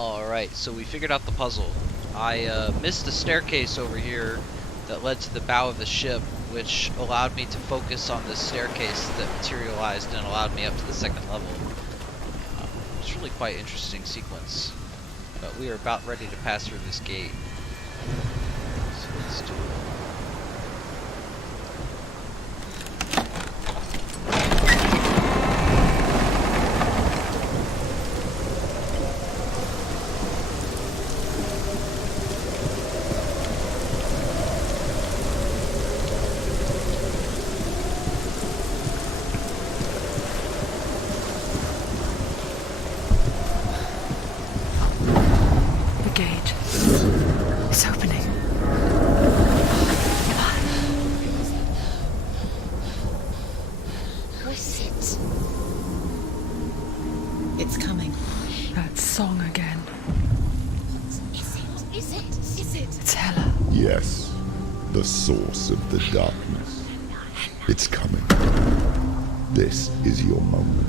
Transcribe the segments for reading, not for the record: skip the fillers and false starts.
Alright, so we figured out the puzzle. I missed the staircase over here that led to the bow of the ship, which allowed me to focus on the staircase that materialized and allowed me up to the second level. It's really quite interesting sequence. But we are about ready to pass through this gate. So let's do it. It's coming. That song again. Is it? It's Hela. Yes, the source of the darkness. It's coming. This is your moment.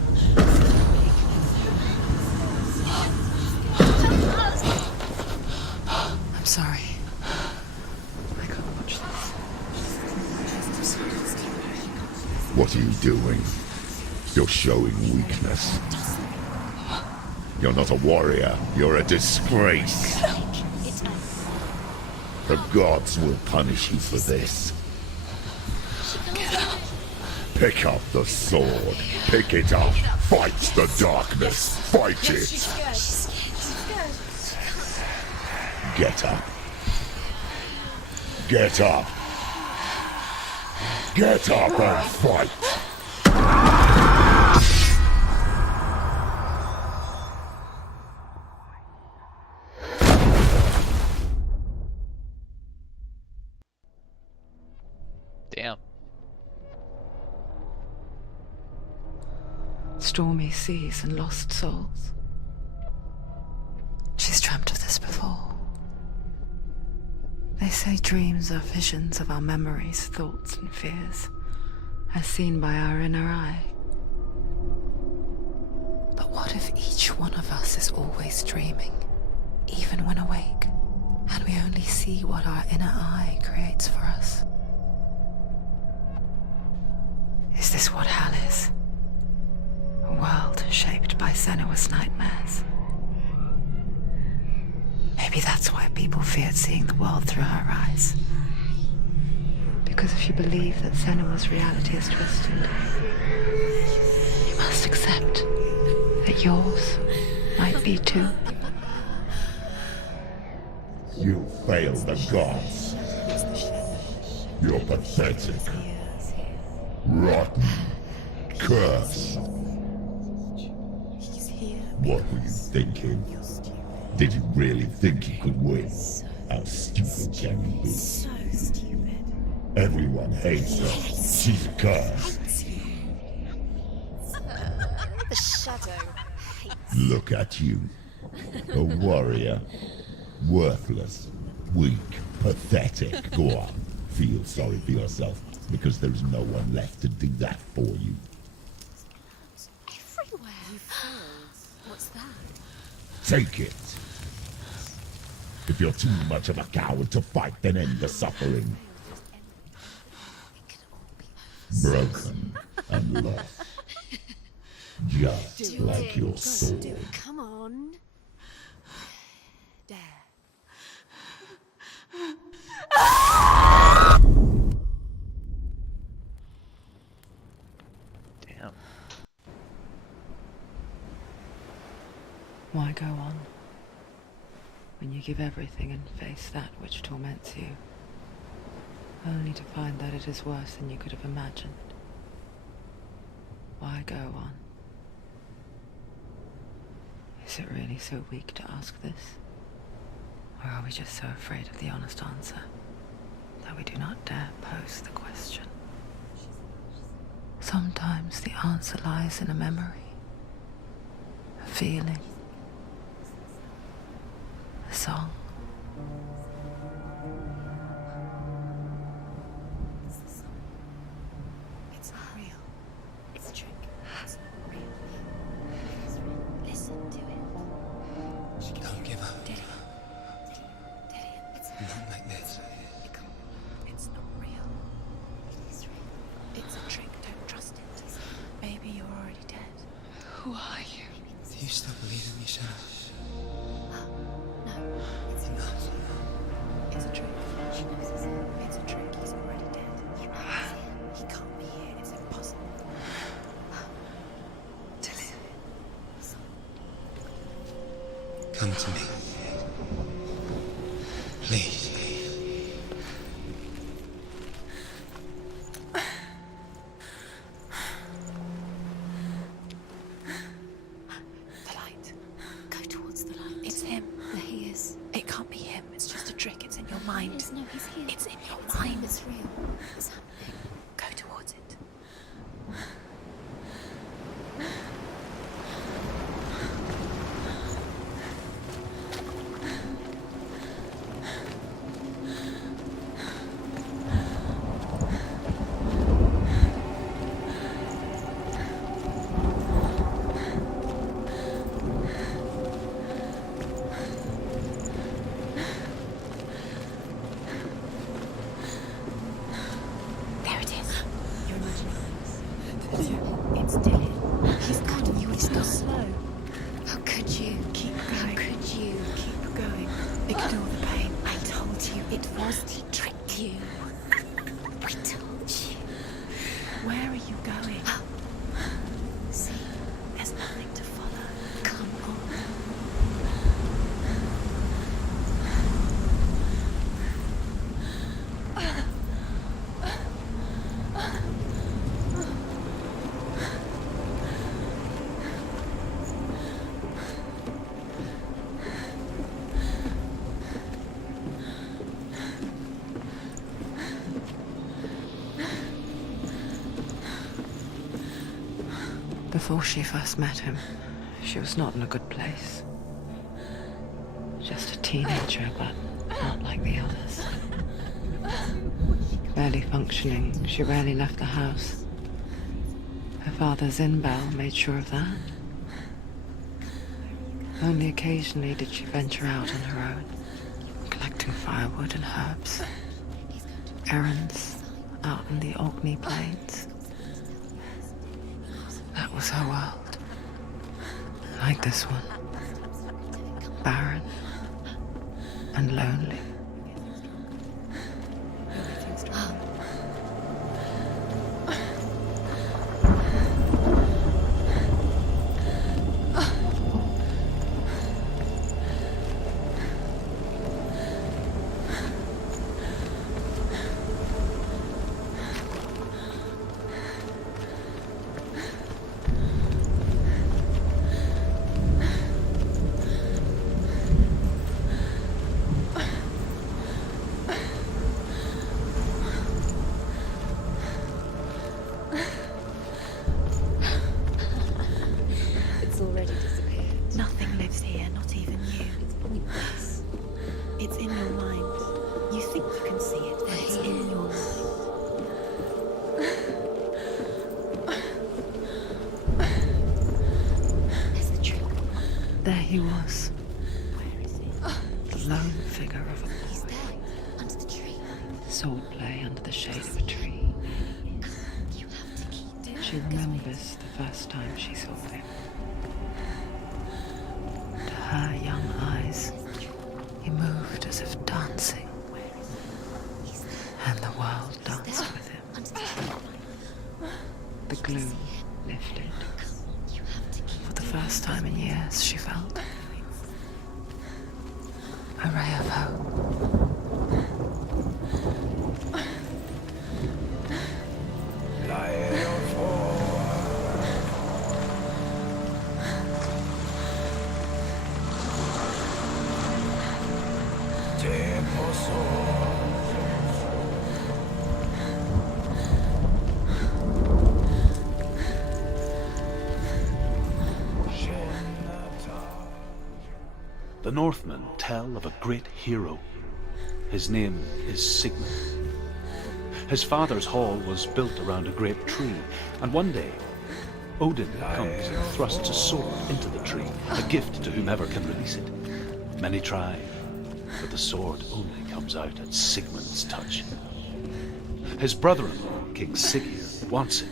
I'm sorry. I can't watch this. What are you doing? You're showing weakness. You're not a warrior. You're a disgrace. The gods will punish you for this. Pick up the sword. Pick it up. Fight the darkness. Fight it. Get up. Get up. Get up and fight. Damn. Stormy seas and lost souls. She's dreamt of this before. They say dreams are visions of our memories, thoughts and fears, as seen by our inner eye. But what if each one of us is always dreaming, even when awake, and we only see what our inner eye creates for us? Is this what hell is? A world shaped by Senua's nightmares. Maybe that's why people feared seeing the world through her eyes. Because if you believe that Senua's reality is twisted, you must accept that yours might be too. You fail the gods. You're pathetic. Rotten. Cursed. What were you thinking? Did you really think you could win? How stupid can you be? So stupid. Everyone hates her. She's cursed. The shadow hates. Look at you. A warrior. Worthless. Weak. Pathetic. Go on. Feel sorry for yourself, because there's no one left to do that for you. Everywhere. You failed. What's that? Take it. If you're too much of a coward to fight, then end the suffering. Broken and lost. Just like your sword. Come on. Dare. Damn. Why go on when you give everything and face that which torments you, only to find that it is worse than you could have imagined? Why go on? Is it really so weak to ask this? Or are we just so afraid of the honest answer that we do not dare pose the question? Sometimes the answer lies in a memory, a feeling, a song. It's not real. It's a trick. It's not real. Listen to it. Never. Dillian. Dillian. Not like this. It's not real. It is real. It's a trick. Don't trust it. Maybe you're already dead. Who are you? Do you still believe in me, Shannon? No, it's Enough. It's a trick. She knows it's him. It's a trick. He's already dead. He knows it. He can't be here. It's impossible. Dillian. Come to me. Please. The light. Go towards the light. It's him. There he is. It can't be him. It's just a trick. It's in your mind. No, he's here. It's in your mind. It's real. It's happening. Go towards it. There it is. You're imagining things. It's Dylan. He's guiding you. He's not slow. How could you? Keep going. How could you? Keep going. Ignore the pain. I told you it was to trick you. I told you. Where are you going? See, there's nothing to follow. Come on. Before she first met him, she was not in a good place. Just a teenager, but not like the others. Barely functioning, she rarely left the house. Her father's in-bell made sure of that. Only occasionally did she venture out on her own, collecting firewood and herbs. Errands out in the Orkney Plains. That was her world. Like this one. Barren and lonely. It's already disappeared. Nothing lives here, not even you. It's pointless. It's in your mind. You think you can see it, but it's in your mind. There's the tree. There he was, Where is he? the lone figure of a He's boy. there, under the tree. Swordplay under the shade of a tree. You have to keep it. She remembers the first time she saw him. To her young eyes, he moved as if dancing, and the world danced with him. Under the tree. The gloom lifted. You have to keep For the first time in years, she felt a ray of hope. The Northmen tell of a great hero. His name is Sigmund. His father's hall was built around a great tree, and one day Odin comes and thrusts a sword into the tree, a gift to whomever can release it. Many try, but the sword only comes out at Sigmund's touch. His brother-in-law, King Siggeir, wants it,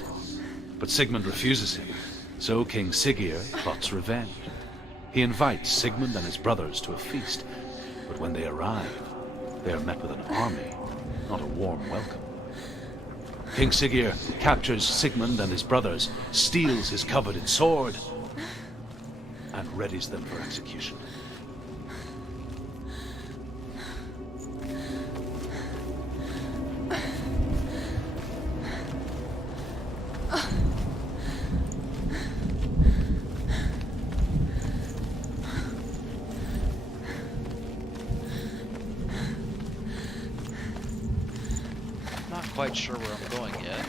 but Sigmund refuses him, so King Siggeir plots revenge. He invites Sigmund and his brothers to a feast, but when they arrive, they are met with an army, not a warm welcome. King Siggeir captures Sigmund and his brothers, steals his coveted sword, and readies them for execution. Not quite sure where I'm going yet.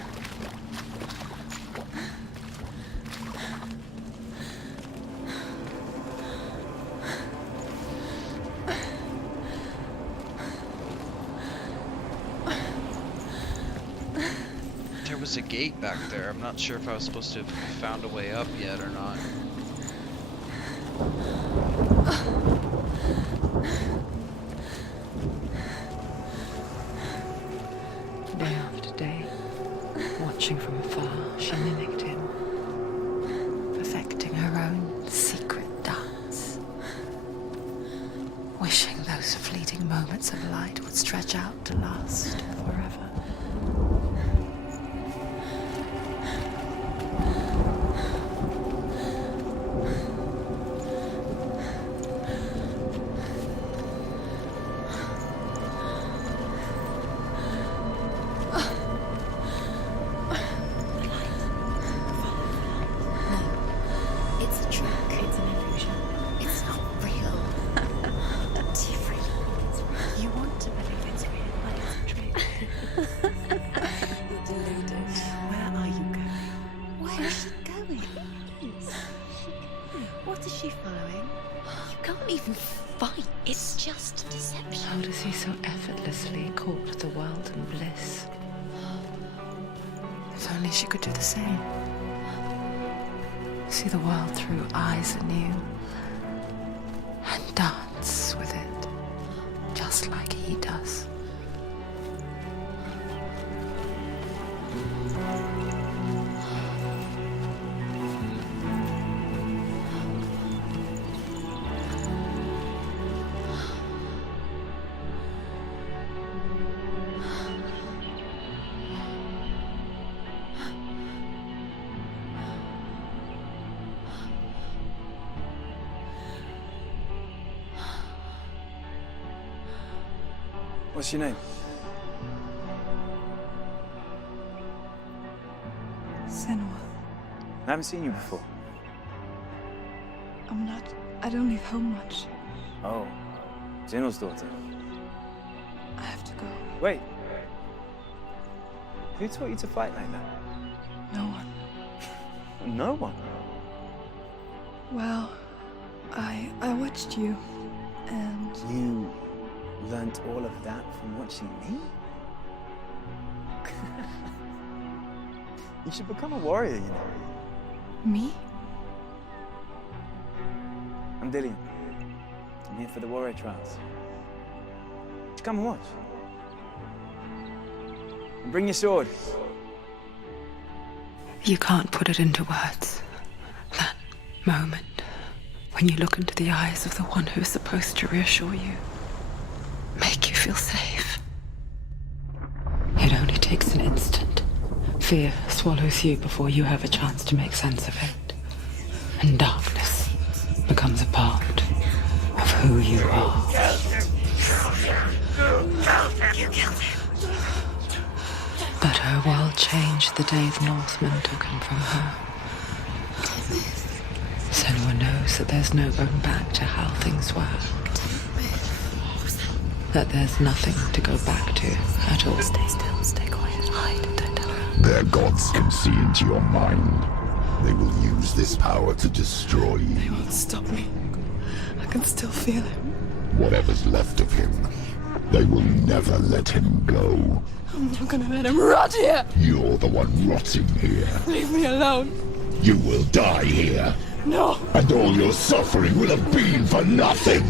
There was a gate back there. I'm not sure if I was supposed to have found a way up yet or not. Day after day, watching from afar, she mimicked him, perfecting her own secret dance, wishing those fleeting moments of light would stretch out to last forever. It's a trick. It's an illusion. It's not real. Different. You want to believe it's real, but it's a trick. You're deluded. Where are you going? Where is she going? What is she following? You can't even fight. It's just deception. How does he so effortlessly court the world and bliss? If only she could do the same. See the world through eyes anew and dance with it, just like he does. What's your name? Senua. I haven't seen you before. I don't leave home much. Oh, Zeno's daughter. I have to go. Wait. Who taught you to fight like that? No one. No one. Well, I watched you, and You learnt all of that from watching me? You should become a warrior, you know. me? I'm Dillian. I'm here for the warrior trials. Just come and watch. And bring your sword. You can't put it into words. That moment when you look into the eyes of the one who's supposed to reassure you, make you feel safe. It only takes an instant. Fear swallows you before you have a chance to make sense of it. And darkness becomes a part of who you are. But her world changed the day the Northmen took him from her. Senua knows that there's no going back to how things were. That there's nothing to go back to at all. Stay still, stay quiet, hide, don't tell her. Their gods can see into your mind. They will use this power to destroy you. They won't stop me. I can still feel him. Whatever's left of him, they will never let him go. I'm not gonna let him rot here. You're the one rotting here. Leave me alone. You will die here. No! And all your suffering will have been for nothing!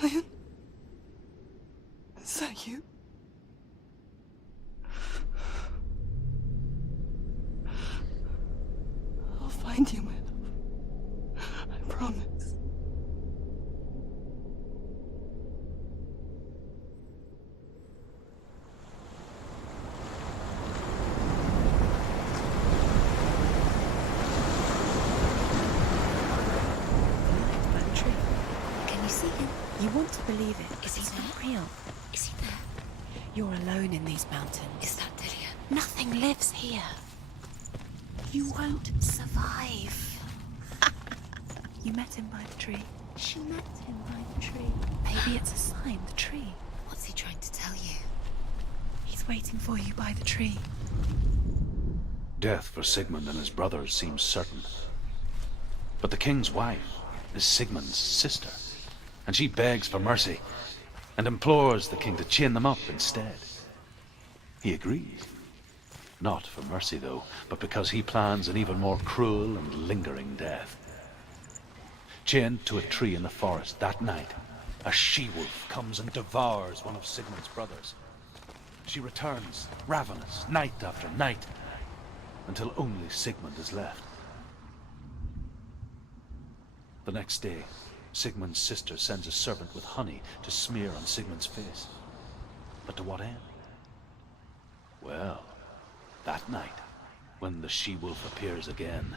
Dillian? Is that you? I'll find you, my love. I promise. By the tree. Can you see him? You want to believe it. Is he not real? Is he there? You're alone in these mountains. Is that Dillian? Nothing lives here. You won't survive. You met him by the tree. She met him by the tree. Maybe it's a sign, the tree. What's he trying to tell you? He's waiting for you by the tree. Death for Sigmund and his brothers seems certain. But the king's wife is Sigmund's sister, and she begs for mercy and implores the king to chain them up instead. He agrees. Not for mercy, though, but because he plans an even more cruel and lingering death. Chained to a tree in the forest that night, a she-wolf comes and devours one of Sigmund's brothers. She returns, ravenous, night after night, until only Sigmund is left. The next day, Sigmund's sister sends a servant with honey to smear on Sigmund's face. But to what end? Well, that night, when the she-wolf appears again,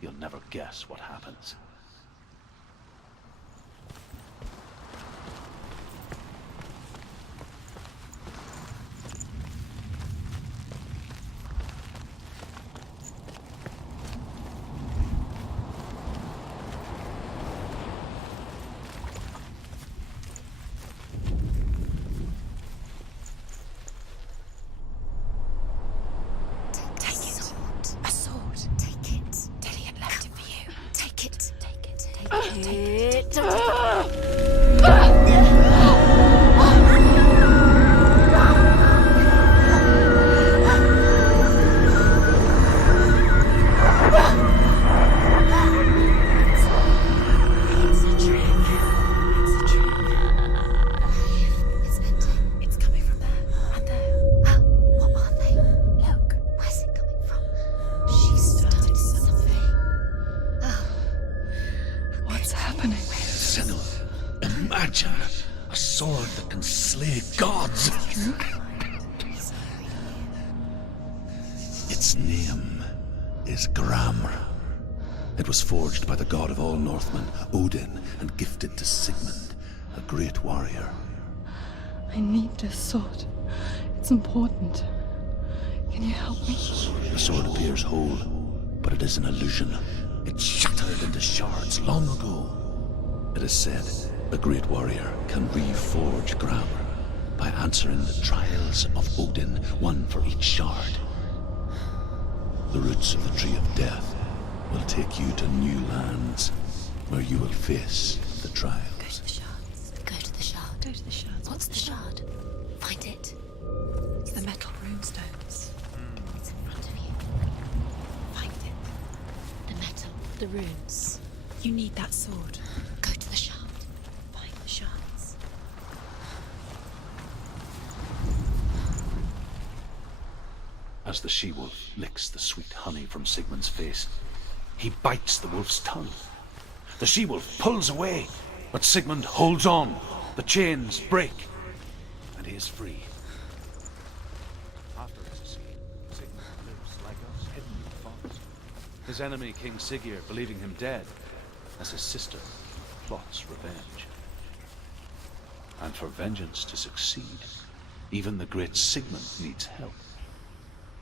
you'll never guess what happens. Its name is Gramr. It was forged by the god of all Northmen, Odin, and gifted to Sigmund, a great warrior. I need this sword. It's important. Can you help me? The sword appears whole, but it is an illusion. It shattered into shards long ago. It is said a great warrior can reforge Gramr by answering the trials of Odin, one for each shard. The roots of the Tree of Death will take you to new lands, where you will face the trials. Go to the shards. Go to the shard. Go to the shards. What's the shard? Find it. It's the metal runestones. It's in front of you. Find it. The metal, the runes. You need that sword. Go to the shard. Find the shards. As the she-wolf licks the sweet honey from Sigmund's face, he bites the wolf's tongue. The she-wolf pulls away, but Sigmund holds on. The chains break, and he is free. After his escape, Sigmund lives like us, hidden in the forest. His enemy, King Siggeir, believing him dead, as his sister plots revenge. And for vengeance to succeed, even the great Sigmund needs help.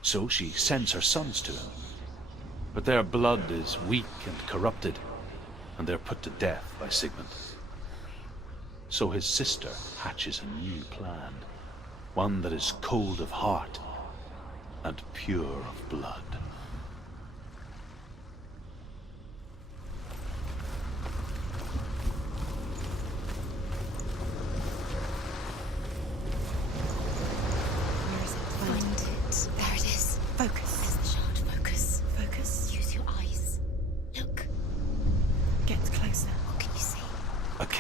So she sends her sons to him. But their blood is weak and corrupted, and they're put to death by Sigmund. So his sister hatches a new plan, one that is cold of heart and pure of blood.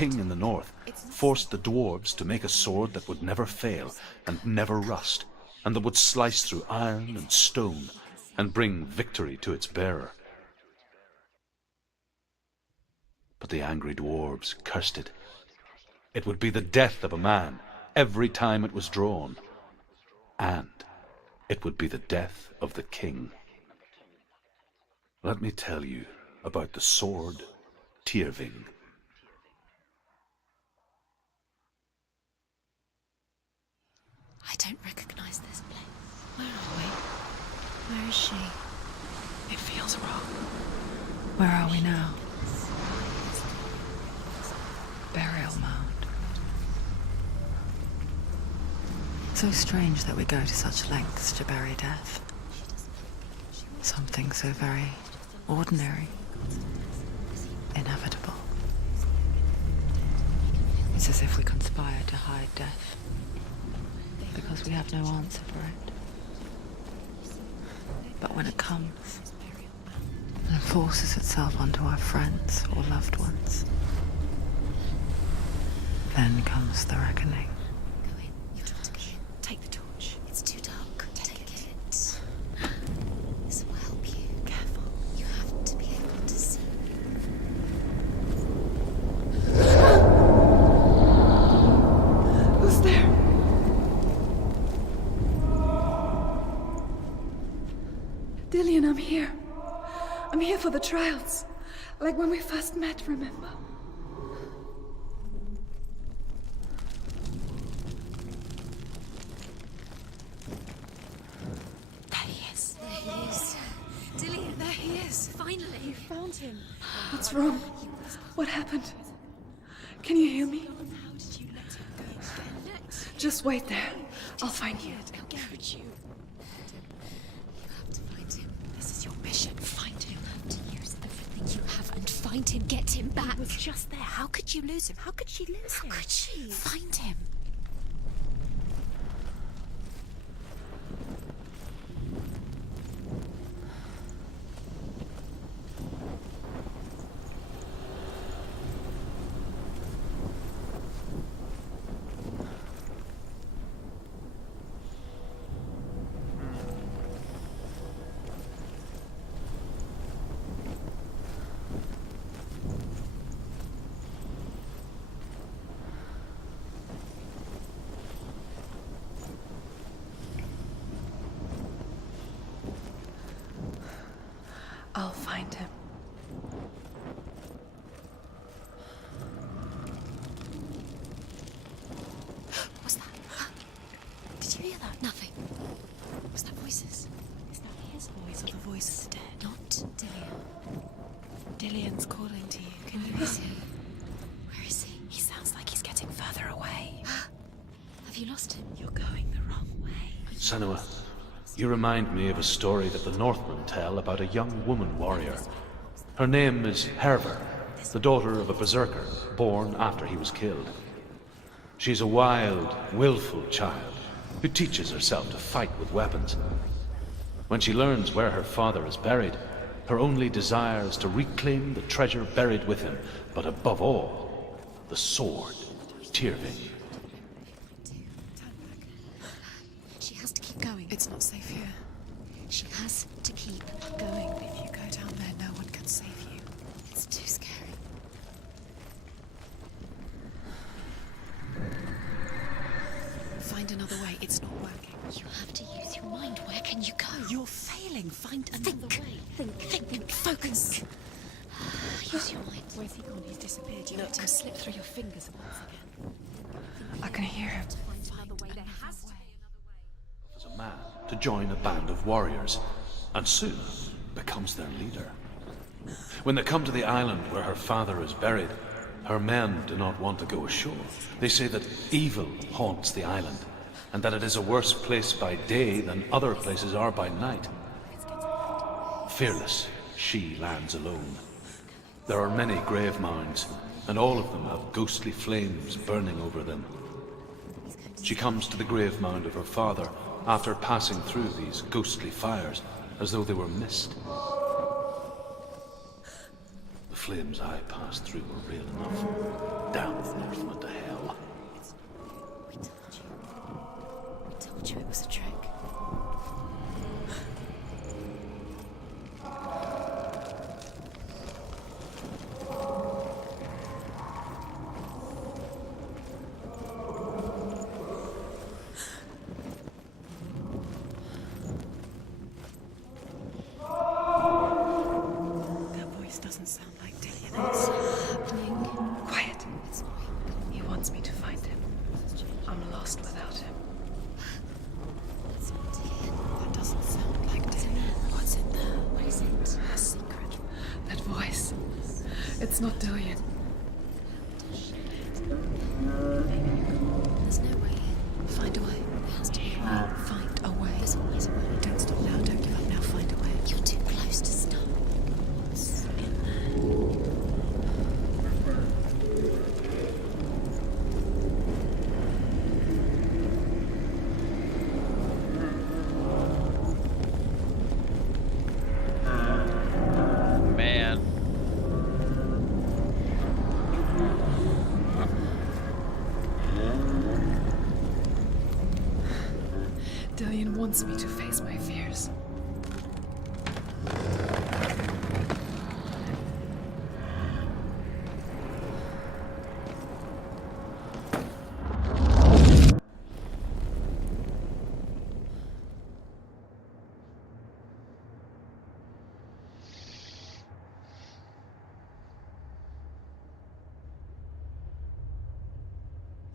king in the north forced the dwarves to make a sword that would never fail and never rust, and that would slice through iron and stone and bring victory to its bearer. But the angry dwarves cursed it. It would be the death of a man every time it was drawn, and it would be the death of the king. Let me tell you about the sword Tyrving. I don't recognize this place. Where are we? Where is she? It feels wrong. Where are we now? Burial mound. So strange that we go to such lengths to bury death. Something so very ordinary, inevitable. It's as if we conspire to hide death, because we have no answer for it. But when it comes, and forces itself onto our friends or loved ones, then comes the reckoning. Go in. You've got to go in. Take the torch. It's too dark. Take it. This will help you. Careful. You have to be able to see. Who's there? Dillian, I'm here. I'm here for the trials. Like when we first met, remember? There he is. There he is. Dillian, there he is. Finally. You found him. What's wrong? What happened? Can you hear me? How did you let him go? Just wait there. I'll find you. How could you? You have to find him. This is your mission. Find him. You have to use everything you have and find him. Get him back. He was just there. How could you lose him? How could she lose him? How could she? Find him. I'll find him. What's that? Did you hear that? Nothing. Was that voices? Is that his voice or the voice of the dead? Not Dillian. Dillian's calling to you. Can you hear him? Where is he? He sounds like he's getting further away. Have you lost him? You're going the wrong way. Senua, you remind me of a story that the Northmen tell about a young woman warrior. Her name is Herver, the daughter of a berserker born after he was killed. She's a wild, willful child who teaches herself to fight with weapons. When she learns where her father is buried, her only desire is to reclaim the treasure buried with him, but above all, the sword, Tyrving. She has to keep going. It's not safe here. She has to keep going. If you go down there, no one can save you. It's too scary. Find another way. It's not working. You have to use your mind. Where can you go? You're failing. Find another way. Think. Focus. Use your mind. Where's he gone? He's disappeared. You let him slip through your fingers once again. I can hear him. Find another way. There has to be As a man to join a band of warriors, and soon becomes their leader. When they come to the island where her father is buried, her men do not want to go ashore. They say that evil haunts the island, and that it is a worse place by day than other places are by night. Fearless, she lands alone. There are many grave mounds, and all of them have ghostly flames burning over them. She comes to the grave mound of her father after passing through these ghostly fires as though they were mist. The flames I passed through were real enough. Damn Northmen to hell. We told you. We told you it was a trick. That voice doesn't sound like Dillian. What's happening? Quiet. It's not. He wants me to find him. I'm lost without him. It's not Dillian. That doesn't sound like Dillian. What's in there? What is it? A secret? That voice. It's not Dillian. There's no way in. Find a way. There has to be a way. Find a way. There's always a way. Don't stop now. Don't give up now. Find a way. You're too close to stop. What's in there? Man. Dillian wants me to face my fears.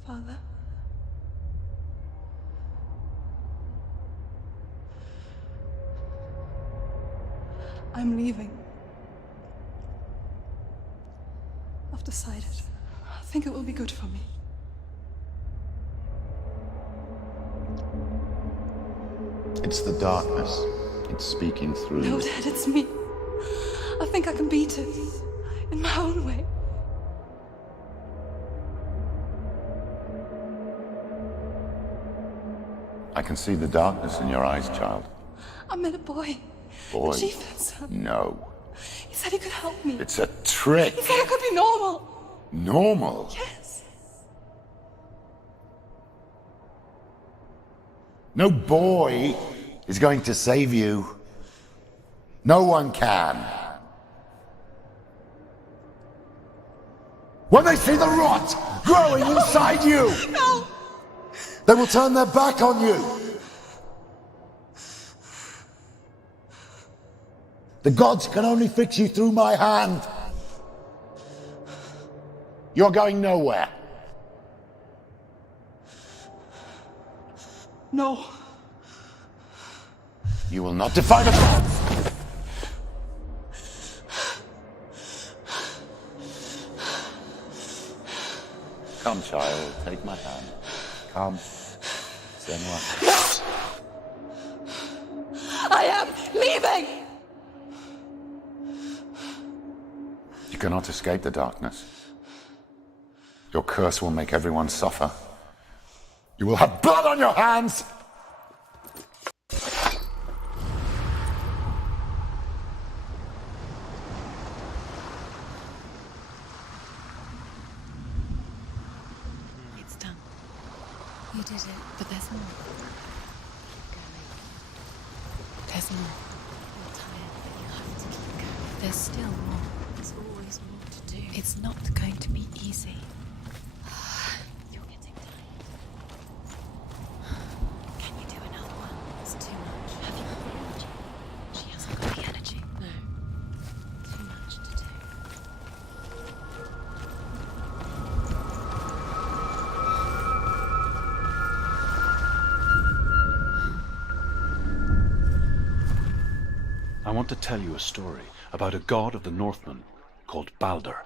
Father? I'm leaving. I've decided. I think it will be good for me. It's the darkness. It's speaking through No, you. Dad, it's me. I think I can beat it. In my own way. I can see the darkness in your eyes, child. I met a boy. Boy. The chief son. No. He said he could help me. It's a trick. He said I could be normal. Normal. Yes. No boy is going to save you. No one can. When they see the rot growing inside you, No! they will turn their back on you. The gods can only fix you through my hand. You're going nowhere. No. You will not defy the gods. Come, child, take my hand. Come. Senua. I am leaving! You cannot escape the darkness. Your curse will make everyone suffer. You will have blood on your hands! It's done. You did it. But there's more. Going. There's more. You're tired, but you have to keep going. There's still more. There's always more to do. It's not going to be easy. You're getting tired. Can you do another one? It's too much. Have you got the energy? She hasn't got the energy. No. Too much to do. I want to tell you a story about a god of the Northmen called Balder.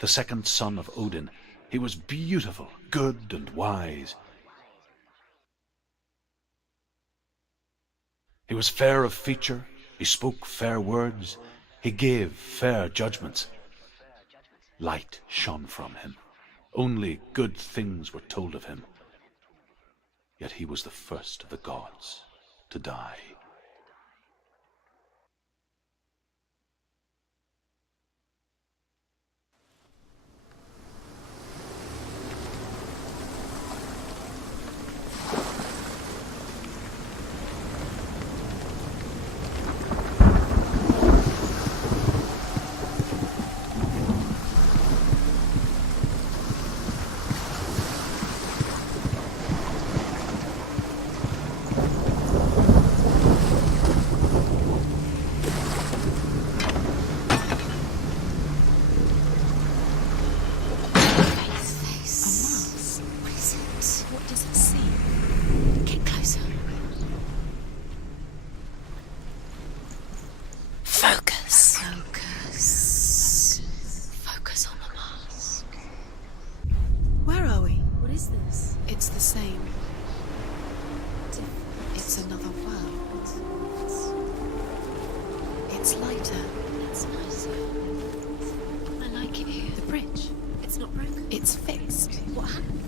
The second son of Odin. He was beautiful, good, and wise. He was fair of feature, he spoke fair words, he gave fair judgments. Light shone from him. Only good things were told of him. Yet he was the first of the gods to die. It's lighter. It's nicer. I like it here. The bridge. It's not broken. It's fixed. What happened?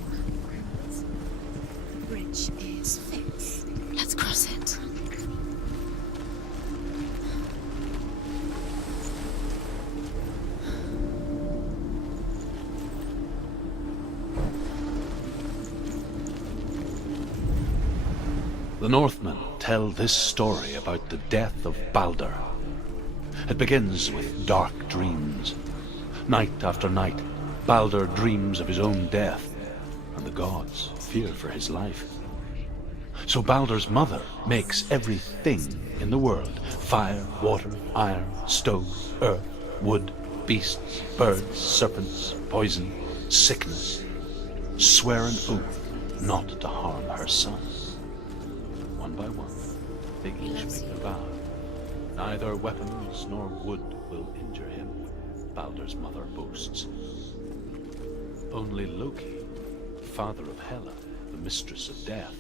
The bridge is fixed. Let's cross it. The Northmen tell this story about the death of Baldur. It begins with dark dreams. Night after night, Baldur dreams of his own death, and the gods fear for his life. So Baldur's mother makes everything in the world: fire, water, iron, stone, earth, wood, beasts, birds, serpents, poison, sickness, swear an oath not to harm her son. One by one, they each make a vow. Neither weapons nor wood will injure him, Baldur's mother boasts. Only Loki, father of Hela, the mistress of death,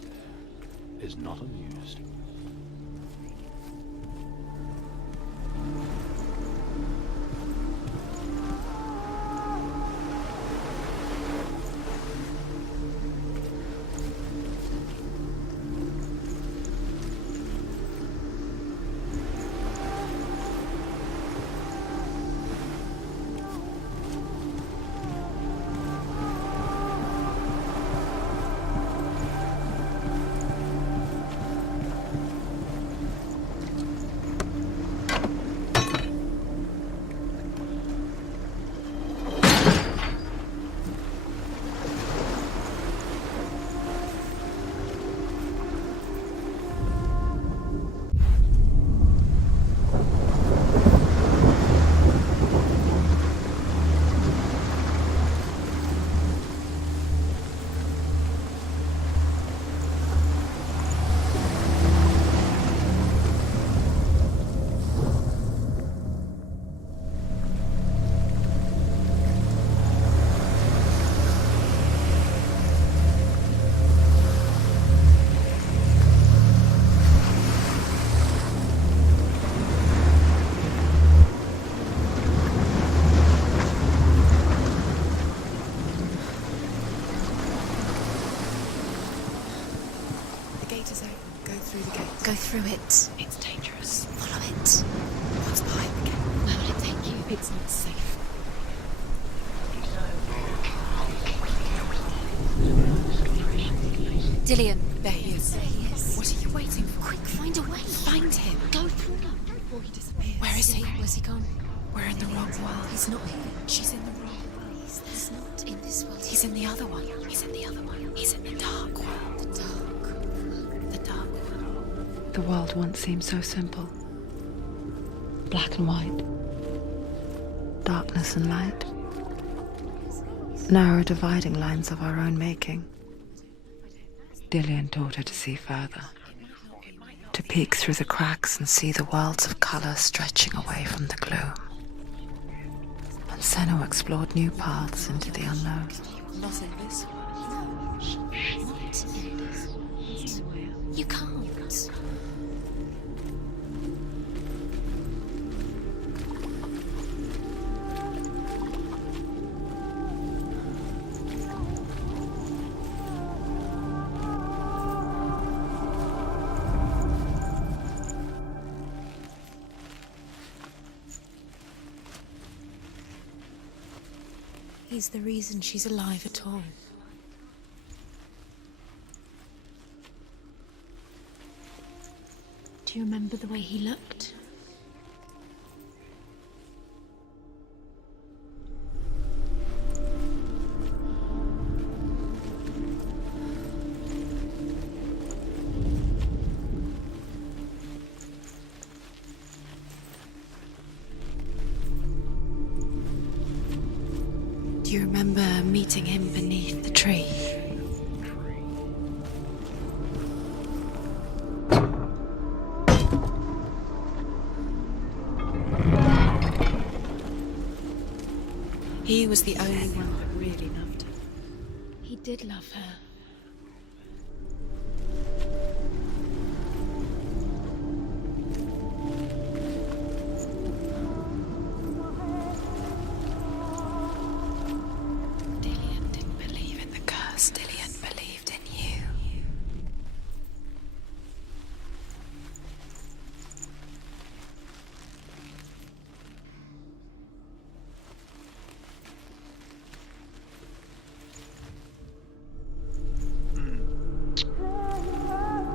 is not amused. Go through it. It's dangerous. Follow it. What's behind the gate? Where will it take you? It's not safe. Dillion. There he is. There he is. What are you waiting for? Quick, find a way. Find him. Go through before he disappears. Where is he? Where's he gone? We're in the wrong world. He's not here. She's in the wrong world. He's not in this world. He's in the other one. He's in the other one. He's in the dark world. The dark. The dark world. The world once seemed so simple. Black and white. Darkness and light. Narrow dividing lines of our own making. Dillion taught her to see further. To peek through the cracks and see the worlds of colour stretching away from the gloom. And Senua explored new paths into the unknown. Not in this world. Not in this world. You can't. He's the reason she's alive at all. Do you remember the way he looked? Do you remember meeting him beneath the tree? He was the only one that really loved her. He did love her. Because Dillion believed in you.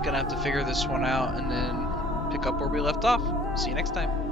Gonna have to figure this one out and then pick up where we left off. See you next time.